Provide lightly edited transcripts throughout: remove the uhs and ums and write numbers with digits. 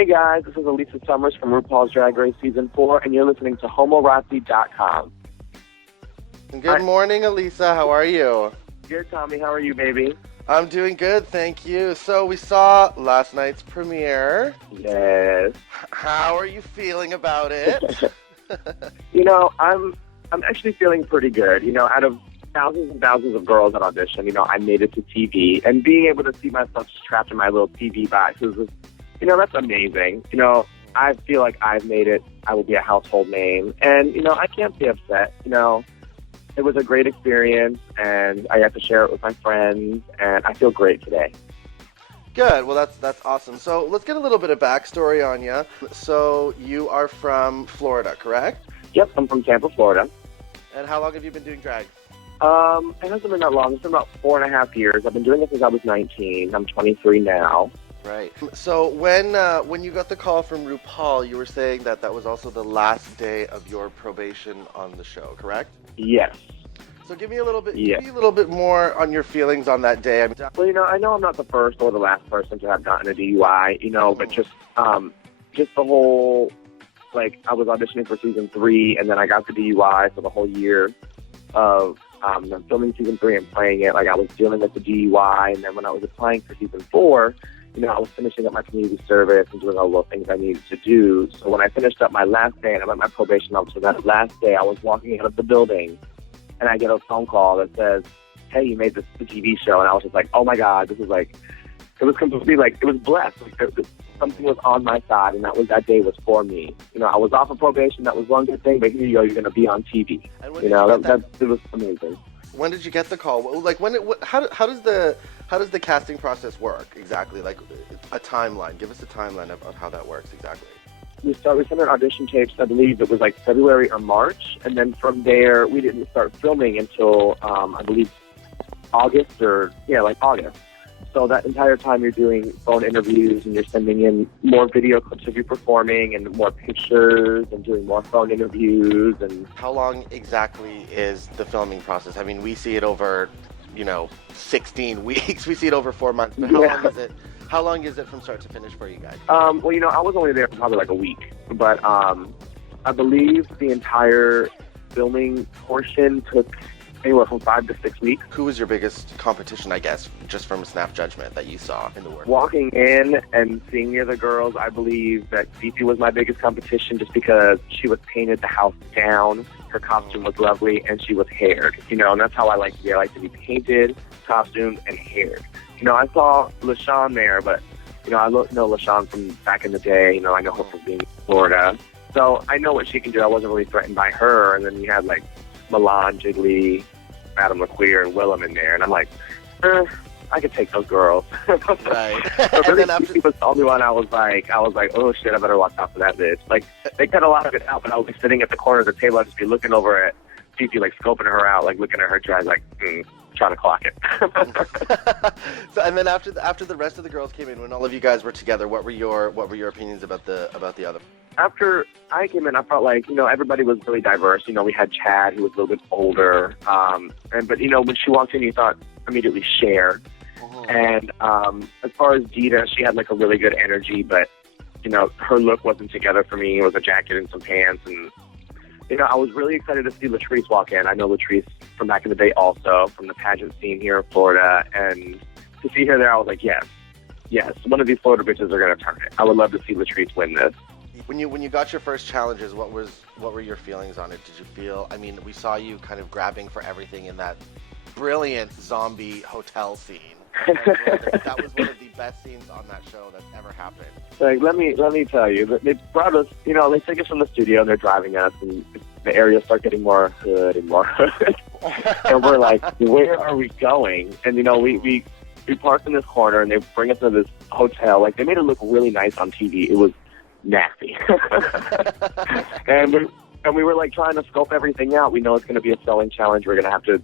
Hey guys, this is Alissa Summers from RuPaul's Drag Race Season 4, and you're listening to Homorazzi.com. Good morning, Alissa. How are you? Good, Tommy. How are you, baby? I'm doing good, thank you. So we saw last night's premiere. Yes. How are you feeling about it? I'm actually feeling pretty good. Out of thousands and thousands of girls that audition, I made it to TV, and being able to see myself trapped in my little TV box is that's amazing. I feel like I've made it. I will be a household name. And, I can't be upset. It was a great experience, and I got to share it with my friends, and I feel great today. Good. Well, that's awesome. So let's get a little bit of backstory on you. So you are from Florida, correct? Yep, I'm from Tampa, Florida. And how long have you been doing drag? It hasn't been that long. It's been about 4.5 years. I've been doing it since I was 19. I'm 23 now. Right. So when you got the call from RuPaul, you were saying that was also the last day of your probation on the show, correct? Yes. So give me a little bit more on your feelings on that day. Well, I know I'm not the first or the last person to have gotten a DUI, but just the whole, I was auditioning for season 3, and then I got the DUI for the whole year of filming season 3 and playing it. I was dealing with the DUI, and then when I was applying for season 4, I was finishing up my community service and doing all the things I needed to do. So when I finished up my last day and I'm at my probation officer, that last day I was walking out of the building and I get a phone call that says, hey, you made the TV show. And I was just like, oh my God, this is it was completely it was blessed. Something was on my side, and that day was for me. I was off of probation. That was one good thing, but here you go, you're going to be on TV. It was amazing. When did you get the call? How does the casting process work exactly? A timeline. Give us a timeline of how that works exactly. We sent our audition tapes, I believe it was February or March, and then from there we didn't start filming until I believe August. So that entire time you're doing phone interviews and you're sending in more video clips of you performing and more pictures and doing more phone interviews. And how long exactly is the filming process? I mean, we see it over 16 weeks. We see it over 4 months. But how long is it from start to finish for you guys? I was only there for probably a week, but I believe the entire filming portion took anywhere from 5 to 6 weeks. Who was your biggest competition, I guess, just from snap judgment that you saw in the work? Walking in and seeing the other girls, I believe that Fifi was my biggest competition just because she was painted the house down, her costume was lovely, and she was haired. And that's how I like to be. I like to be painted, costumed, and haired. I saw LaShawn there, but, I know LaShawn from back in the day. I know her from being in Florida. So I know what she can do. I wasn't really threatened by her. And then you had, Milan, Jiggly, Madam LaQueer, and Willem in there. And I'm like, I could take those girls. Right. But really, she was the only one I was like, oh shit, I better watch out for that bitch. They cut a lot of it out, but I was sitting at the corner of the table. I'd just be looking over at Fifi, scoping her out, looking at her dress, trying to clock it. So, and then after the rest of the girls came in, when all of you guys were together, what were your opinions about the other? After I came in, I felt everybody was really diverse. We had Chad, who was a little bit older, but when she walked in, you thought immediately Cher. Oh. And as far as Dita, she had a really good energy, but her look wasn't together for me. It was a jacket and some pants, and I was really excited to see Latrice walk in. I know Latrice from back in the day also, from the pageant scene here in Florida, and to see her there, I was like, yes, one of these Florida bitches are going to turn it. I would love to see Latrice win this. When you got your first challenges, what were your feelings on it? Did you feel, we saw you kind of grabbing for everything in that brilliant zombie hotel scene. That was one of the best scenes on that show that's ever happened. Let me tell you, they brought us, they take us from the studio and they're driving us, and the areas start getting more hood and more hood. And we're like, where are we going? And we parked in this corner and they bring us to this hotel. They made it look really nice on TV. It was nasty. and we were trying to scope everything out. We know it's going to be a selling challenge. We're going to have to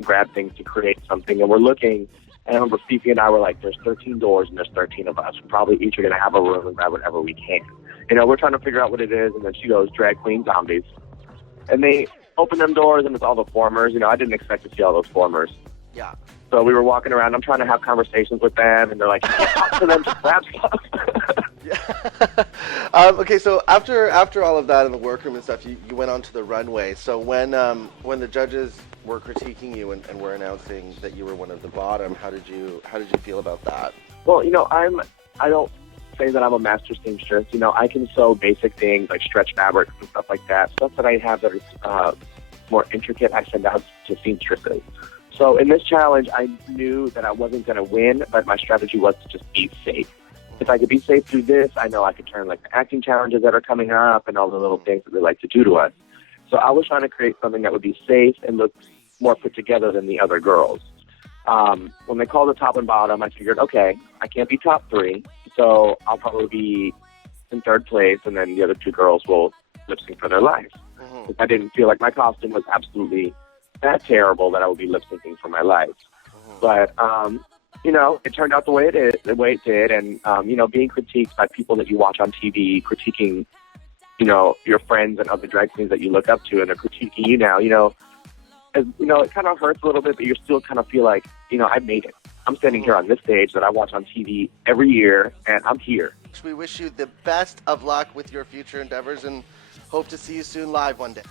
grab things to create something. And we're looking, and I remember Fifi and I were like, there's 13 doors and there's 13 of us. We probably each are going to have a room and grab whatever we can. We're trying to figure out what it is. And then she goes, drag queen zombies. And they open them doors and it's all the formers. I didn't expect to see all those formers. Yeah. So we were walking around. I'm trying to have conversations with them, and they're like, you can't talk to them, just grab stuff. Yeah. Okay, so after all of that in the workroom and stuff, you went on to the runway. So when the judges were critiquing you and were announcing that you were one of the bottom, how did you feel about that? Well, I don't say that I'm a master seamstress. I can sew basic things like stretch fabrics and stuff like that. Stuff that I have that is more intricate, I send out to seamstresses. So in this challenge, I knew that I wasn't going to win, but my strategy was to just be safe. If I could be safe through this, I know I could turn like the acting challenges that are coming up and all the little things that they like to do to us. So I was trying to create something that would be safe and look more put together than the other girls. When they called the top and bottom, I figured, okay, I can't be top 3, so I'll probably be in 3rd place, and then the other 2 girls will lip sync for their life. Mm-hmm. I didn't feel like my costume was absolutely that terrible that I would be lip syncing for my life. Mm-hmm. But it turned out the way it did, and being critiqued by people that you watch on TV, critiquing, your friends and other drag queens that you look up to, and they're critiquing you now, it kind of hurts a little bit, but you still kind of feel like, I made it. I'm standing here on this stage that I watch on TV every year, and I'm here. We wish you the best of luck with your future endeavors and hope to see you soon live one day.